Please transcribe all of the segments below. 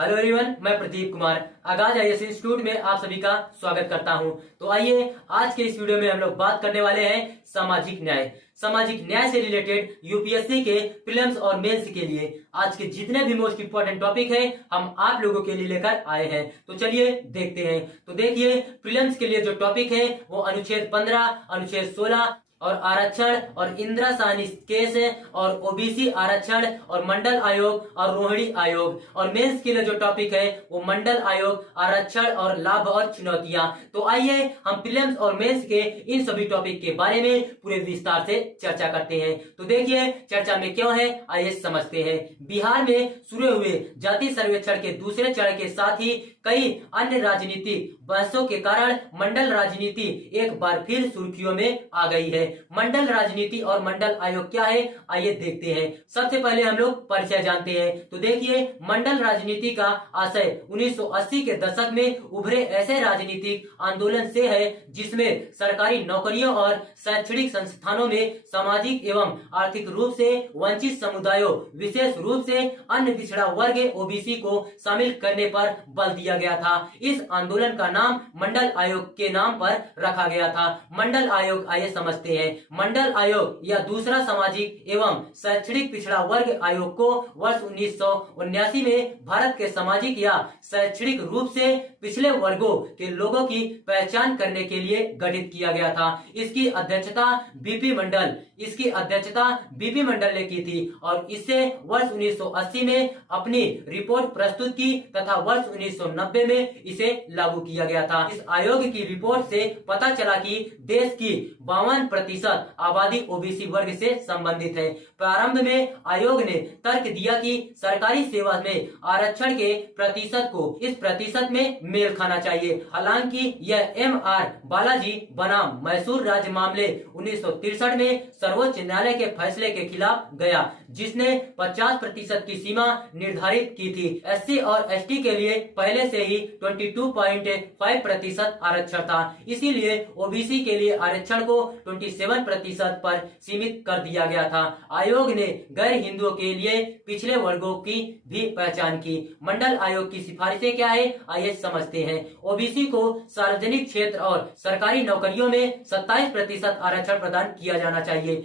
Hello everyone, मैं प्रदीप कुमार आगाज IAS institute में आप सभी का स्वागत करता हूं। तो आइए आज के इस वीडियो में हम लोग बात करने वाले हैं सामाजिक न्याय। सामाजिक न्याय से रिलेटेड यूपीएससी के प्रीलिम्स और मेंस के लिए आज के जितने भी मोस्ट इंपोर्टेंट टॉपिक हैं हम आप लोगों के लिए लेकर आए हैं। तो चलिए देखते हैं। तो देखिए, प्रीलिम्स के लिए जो टॉपिक है वो अनुच्छेद 15, अनुच्छेद 16 और आरक्षण और इंदिरा साहनी केस और ओबीसी आरक्षण और मंडल आयोग और रोहिणी आयोग, और मेंस के लिए जो टॉपिक है वो मंडल आयोग, आरक्षण और लाभ और चुनौतियां। तो आइए हम प्रीलिम्स और मेंस के इन सभी टॉपिक के बारे में पूरे विस्तार से चर्चा करते हैं। तो देखिए चर्चा में क्यों है, आइए समझते हैं। बिहार में शुरू हुए जाति सर्वेक्षण के दूसरे चरण के साथ ही कई अन्य राजनीतिक बहसों के कारण मंडल राजनीति एक बार फिर सुर्खियों में आ गई है। मंडल राजनीति और मंडल आयोग क्या है, आइए देखते हैं। सबसे पहले हम लोग परिचय जानते हैं। तो देखिए, मंडल राजनीति का आशय 1980 के दशक में उभरे ऐसे राजनीतिक आंदोलन से है जिसमें सरकारी नौकरियों और शैक्षणिक संस्थानों में सामाजिक एवं आर्थिक रूप से वंचित समुदायों, विशेष रूप से अन्य पिछड़ा वर्ग ओबीसी को शामिल करने पर बल दिया गया था। इस आंदोलन का नाम मंडल आयोग के नाम पर रखा गया था। मंडल आयोग आइए समझते हैं। मंडल आयोग या दूसरा सामाजिक एवं शैक्षणिक पिछड़ा वर्ग आयोग को वर्ष 1979 में भारत के सामाजिक या शैक्षणिक रूप से पिछले वर्गों के लोगों की पहचान करने के लिए गठित किया गया था। इसकी अध्यक्षता बीपी मंडल ने की थी और इससे वर्ष 1980 में अपनी रिपोर्ट प्रस्तुत की तथा वर्ष 1990 में इसे लागू किया गया था। इस आयोग की रिपोर्ट से पता चला कि देश की 52% आबादी ओबीसी वर्ग से संबंधित है। प्रारंभ में आयोग ने तर्क दिया कि सरकारी सेवा में आरक्षण के प्रतिशत को इस प्रतिशत में मेल खाना चाहिए। हालांकि यह M.R. बालाजी बनाम मैसूर राज्य मामले 1963 में सर्वोच्च न्यायालय के फैसले के खिलाफ गया, जिसने 50% की सीमा निर्धारित की थी। SC और ST के लिए पहले से ही 22.5% आरक्षण था, इसीलिए ओबीसी के लिए आरक्षण को 27% पर सीमित कर दिया गया था। आयोग ने गैर हिंदुओं के लिए पिछले वर्गों की भी पहचान की। मंडल आयोग की सिफारिशें क्या है, आइए समझते हैं। ओबीसी को सार्वजनिक क्षेत्र और सरकारी नौकरियों में 27% आरक्षण प्रदान किया जाना चाहिए।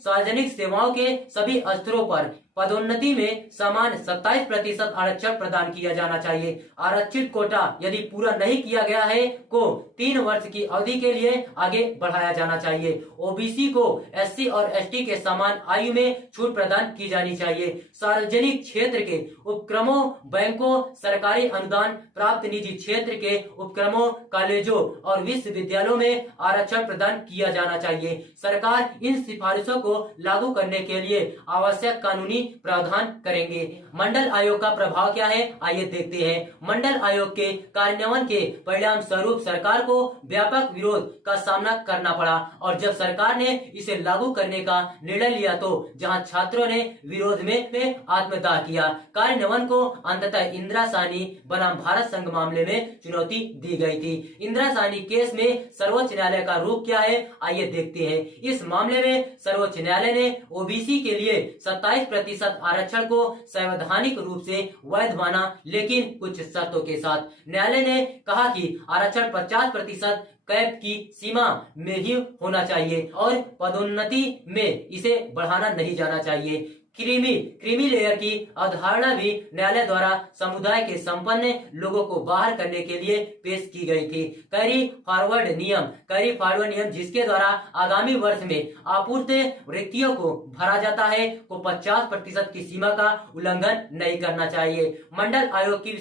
सार्वजनिक सेवाओं के सभी स्तरों पर पदोन्नति में समान 27% आरक्षण प्रदान किया जाना चाहिए। आरक्षित कोटा यदि पूरा नहीं किया गया है को 3 वर्ष की अवधि के लिए आगे बढ़ाया जाना चाहिए। ओबीसी को SC और ST के समान आयु में छूट प्रदान की जानी चाहिए। सार्वजनिक क्षेत्र के उपक्रमों, बैंकों, सरकारी अनुदान प्राप्त निजी क्षेत्र के उपक्रमों, कॉलेजों और विश्वविद्यालयों में आरक्षण प्रदान किया जाना चाहिए। सरकार इन सिफारिशों को लागू करने के लिए आवश्यक कानूनी प्रावधान करेंगे। मंडल आयोग का प्रभाव क्या है, आइए देखते हैं। मंडल आयोग के कार्यान्वयन के परिणाम स्वरूप सरकार को व्यापक विरोध का सामना करना पड़ा, और जब सरकार ने इसे लागू करने का निर्णय लिया तो जहां छात्रों ने विरोध में आत्मदाह किया, कार्यान्वयन को अंततः इंदिरा साहनी बनाम भारत संघ मामले में चुनौती दी गई थी। इंदिरा साहनी केस में सर्वोच्च न्यायालय का रुख क्या है, आइए देखते हैं। इस मामले में सर्वोच्च न्यायालय ने ओबीसी के लिए 27% आरक्षण को संवैधानिक रूप से वैध माना, लेकिन कुछ शर्तों के साथ। न्यायालय ने कहा कि आरक्षण 50% कैप की सीमा में ही होना चाहिए और पदोन्नति में इसे बढ़ाना नहीं जाना चाहिए। क्रीमी लेयर की अवधारणा भी न्यायालय द्वारा समुदाय के संपन्न लोगों को बाहर करने के लिए पेश की गई थी। कैरी फॉरवर्ड नियम जिसके द्वारा आगामी वर्ष में आपूर्त रिक्तियों को भरा जाता है को 50% की सीमा का उल्लंघन नहीं करना चाहिए। मंडल आयोग की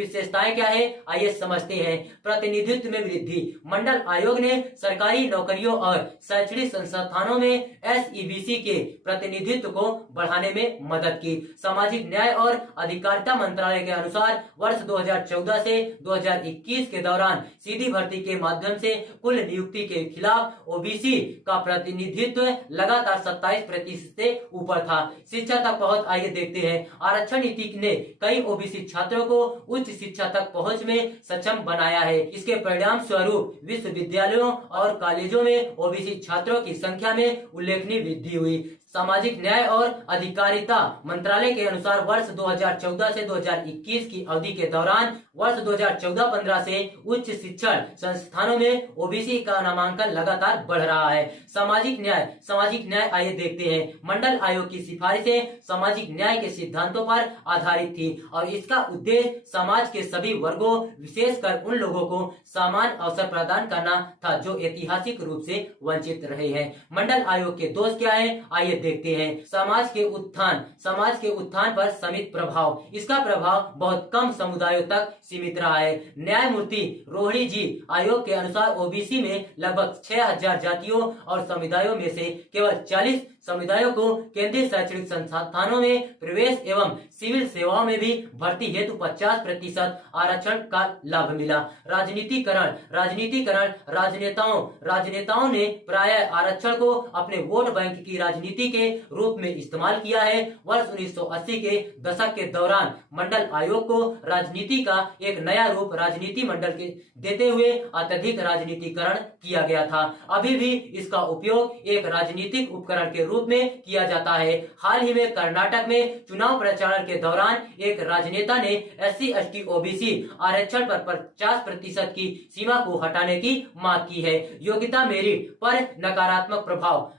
विशेषताएं क्या है, आइए समझते हैं। प्रतिनिधित्व में वृद्धि। मंडल आयोग ने सरकारी नौकरियों और शैक्षणिक संस्थानों में SEBC के प्रतिनिधित्व को बढ़ाने में मदद की। सामाजिक न्याय और अधिकारिता मंत्रालय के अनुसार वर्ष 2014 से 2021 के दौरान सीधी भर्ती के माध्यम से कुल नियुक्ति के खिलाफ ओबीसी का प्रतिनिधित्व लगातार 27% से ऊपर था। शिक्षा तक पहुंच, आइए देखते हैं। आरक्षण नीति ने कई ओबीसी छात्रों को उच्च शिक्षा तक पहुंच में सक्षम बनाया है। इसके परिणाम स्वरूप विश्वविद्यालयों और कॉलेजों में ओबीसी छात्रों की संख्या में उल्लेखनीय वृद्धि हुई। सामाजिक न्याय और अधिकारिता मंत्रालय के अनुसार वर्ष 2014 से 2021 की अवधि के दौरान वर्ष 2014-15 से उच्च शिक्षण संस्थानों में ओबीसी का नामांकन लगातार बढ़ रहा है। सामाजिक न्याय आइए देखते हैं। मंडल आयोग की सिफारिशें सामाजिक न्याय के सिद्धांतों पर आधारित थी और इसका उद्देश्य समाज के सभी वर्गों, विशेषकर उन लोगों को समान अवसर प्रदान करना था जो ऐतिहासिक रूप से वंचित रहे हैं। मंडल आयोग के दोष क्या है, आइए देखते हैं। समाज के उत्थान पर सीमित प्रभाव। इसका प्रभाव बहुत कम समुदायों तक सीमित रहा है। न्यायमूर्ति रोहिणी जी आयोग के अनुसार ओबीसी में लगभग 6000 जातियों और समुदायों में से केवल 40 समुदायों को केंद्रीय शैक्षणिक संस्थानों में प्रवेश एवं सिविल सेवाओं में भी भर्ती हेतु 50% आरक्षण का लाभ मिला। राजनीतिकरण राजनेताओं ने प्रायः आरक्षण को अपने वोट बैंक की राजनीति के रूप में इस्तेमाल किया है। वर्ष 1980 के दशक के दौरान मंडल आयोग को राजनीति का एक नया रूप राजनीति मंडल के देते हुए अत्यधिक राजनीतिकरण किया गया था। अभी भी इसका उपयोग एक राजनीतिक उपकरण के रूप में किया जाता है। हाल ही में कर्नाटक में चुनाव प्रचार के दौरान एक राजनेता ने SC/ST OBC आरक्षण पर 50% की सीमा को हटाने की मांग की है। योग्यता मेरिट पर नकारात्मक प्रभाव।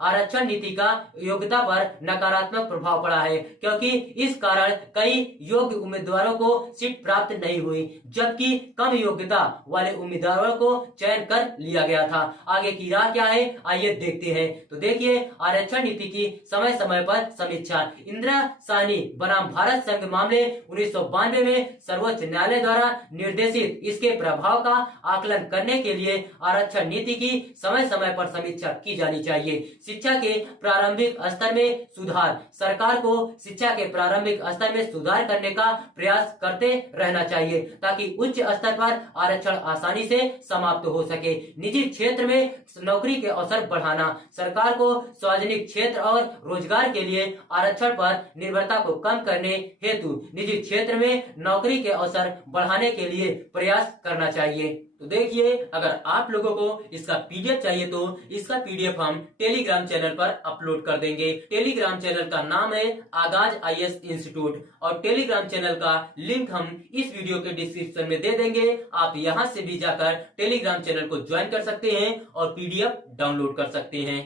आरक्षण नीति का योग्यता पर नकारात्मक प्रभाव पड़ा है क्योंकि इस कारण कई योग्य उम्मीदवारों को सीट प्राप्त नहीं हुई, जबकि कम योग्यता वाले उम्मीदवारों को चयन कर लिया गया था। आगे की राह क्या है, आइए देखते हैं। तो देखिए, आरक्षण नीति की समय समय पर समीक्षा। इंदिरा साहनी बनाम भारत संघ मामले 1992 में सर्वोच्च न्यायालय द्वारा निर्देशित इसके प्रभाव का आकलन करने के लिए आरक्षण नीति की समय समय पर समीक्षा की जानी चाहिए। शिक्षा के प्रारंभिक स्तर में सुधार। सरकार को शिक्षा के प्रारंभिक स्तर में सुधार करने का प्रयास करते रहना चाहिए ताकि उच्च स्तर पर आरक्षण आसानी से समाप्त हो सके। निजी क्षेत्र में नौकरी के अवसर बढ़ाना। सरकार को सार्वजनिक क्षेत्र और रोजगार के लिए आरक्षण पर निर्भरता को कम करने हेतु निजी क्षेत्र में नौकरी के अवसर बढ़ाने के लिए प्रयास करना चाहिए। तो देखिए, अगर आप लोगों को इसका PDF चाहिए तो इसका PDF हम टेलीग्राम चैनल पर अपलोड कर देंगे। टेलीग्राम चैनल का नाम है आगाज IAS इंस्टीट्यूट और टेलीग्राम चैनल का लिंक हम इस वीडियो के डिस्क्रिप्शन में दे देंगे। आप यहां से भी जाकर टेलीग्राम चैनल को ज्वाइन कर सकते हैं और PDF डाउनलोड कर सकते हैं।